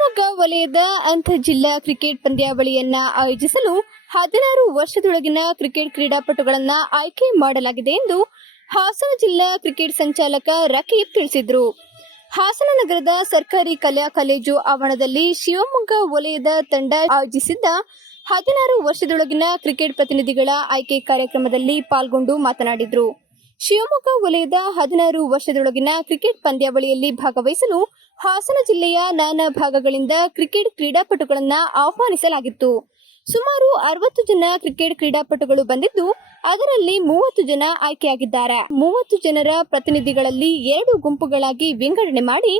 ಶಿವಮೊಗ್ಗ ವಲಯದ ಅಂತರ್ಜಿಲ್ಲಾ ಕ್ರಿಕೆಟ್ ಪಂದ್ಯಾವಳಿಯನ್ನ ಆಯೋಜಿಸಲು 16 ವರ್ಷದೊಳಗಿನ ಕ್ರಿಕೆಟ್ ಕ್ರೀಡಾಪಟುಗಳನ್ನು ಆಯ್ಕೆ ಮಾಡಲಾಗಿದೆ ಎಂದು ಹಾಸನ ಜಿಲ್ಲಾ ಕ್ರಿಕೆಟ್ ಸಂಚಾಲಕ ರಕೀಬ್ ತಿಳಿಸಿದರು. ಹಾಸನ ನಗರದ ಸರ್ಕಾರಿ ಕಲಾ ಕಾಲೇಜು ಆವರಣದಲ್ಲಿ ಶಿವಮೊಗ್ಗ ವಲಯದ ತಂಡ ಆಯೋಜಿಸಿದ್ದ 16 ವರ್ಷದೊಳಗಿನ ಕ್ರಿಕೆಟ್ ಪ್ರತಿನಿಧಿಗಳ ಆಯ್ಕೆ ಕಾರ್ಯಕ್ರಮದಲ್ಲಿ ಪಾಲ್ಗೊಂಡು ಮಾತನಾಡಿದರು. ಶಿವಮೊಗ್ಗ ವಲಯದ 16 ವರ್ಷದೊಳಗಿನ ಕ್ರಿಕೆಟ್ ಪಂದ್ಯಾವಳಿಯಲ್ಲಿ ಭಾಗವಹಿಸಲು ಹಾಸನ ಜಿಲ್ಲೆಯ ನಾನಾ ಭಾಗಗಳಿಂದ ಕ್ರಿಕೆಟ್ ಕ್ರೀಡಾಪಟುಗಳನ್ನು ಆಹ್ವಾನಿಸಲಾಗಿತ್ತು. ಸುಮಾರು 60 ಜನ ಕ್ರಿಕೆಟ್ ಕ್ರೀಡಾಪಟುಗಳು ಬಂದಿದ್ದು, ಅದರಲ್ಲಿ 30 ಜನ ಆಯ್ಕೆಯಾಗಿದ್ದಾರೆ. 30 ಜನರ ಪ್ರತಿನಿಧಿಗಳಲ್ಲಿ 2 ಗುಂಪುಗಳಾಗಿ ವಿಂಗಡಣೆ ಮಾಡಿ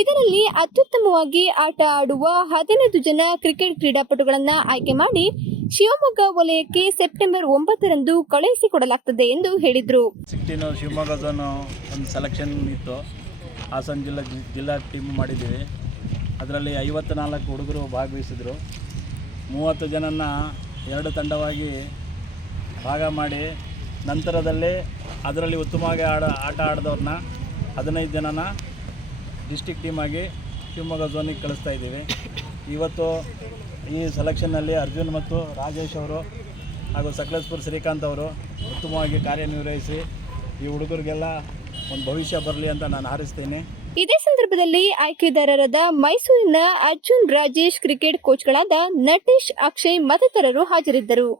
ಇದರಲ್ಲಿ ಅತ್ಯುತ್ತಮವಾಗಿ ಆಟ ಆಡುವ 15 ಜನ ಕ್ರಿಕೆಟ್ ಕ್ರೀಡಾಪಟುಗಳನ್ನು ಆಯ್ಕೆ ಮಾಡಿ ಶಿವಮೊಗ್ಗ ವಲಯಕ್ಕೆ ಸೆಪ್ಟೆಂಬರ್ 9ರಂದು ಕಳುಹಿಸಿಕೊಡಲಾಗುತ್ತದೆ ಎಂದು ಹೇಳಿದರು. ಶಿವಮೊಗ್ಗ ಝೋನ್ ಒಂದು ಸೆಲೆಕ್ಷನ್ ಇತ್ತು. ಹಾಸನ ಜಿಲ್ಲಾ ಟೀಮ್ ಮಾಡಿದ್ದೀವಿ. ಅದರಲ್ಲಿ 54 ಹುಡುಗರು ಭಾಗವಹಿಸಿದರು. 30 ಜನನ 2 ತಂಡವಾಗಿ ಭಾಗ ಮಾಡಿ ನಂತರದಲ್ಲಿ ಅದರಲ್ಲಿ ಉತ್ತಮವಾಗಿ ಆಟ ಆಡಿದವ್ರನ್ನ 15 ಜನನ ಡಿಸ್ಟಿಕ್ ಟೀಮಾಗಿ ಶಿವಮೊಗ್ಗ ಝೋನಿಗೆ ಕಳಿಸ್ತಾ ಇದ್ದೀವಿ. ಇವತ್ತು ಈ ಸೆಲೆಕ್ಷನ್ನಲ್ಲಿ ಅರ್ಜುನ್ ಮತ್ತು ರಾಜೇಶ್ ಅವರು ಹಾಗೂ ಸಕಲೇಶ್ಪುರ ಶ್ರೀಕಾಂತ್ ಅವರು ಉತ್ತಮವಾಗಿ ಕಾರ್ಯನಿರ್ವಹಿಸಿ ಈ ಹುಡುಗರಿಗೆಲ್ಲ ಒಂದು ಭವಿಷ್ಯ ಬರಲಿ ಅಂತ ನಾನು ಹಾರೈಸ್ತೇನೆ. ಇದೇ ಸಂದರ್ಭದಲ್ಲಿ ಆಯ್ಕೆದಾರರಾದ ಮೈಸೂರಿನ ಅರ್ಜುನ್, ರಾಜೇಶ್, ಕ್ರಿಕೆಟ್ ಕೋಚ್ಗಳಾದ ನಟೇಶ್, ಅಕ್ಷಯ್ ಮತ್ತಿತರರು ಹಾಜರಿದ್ದರು.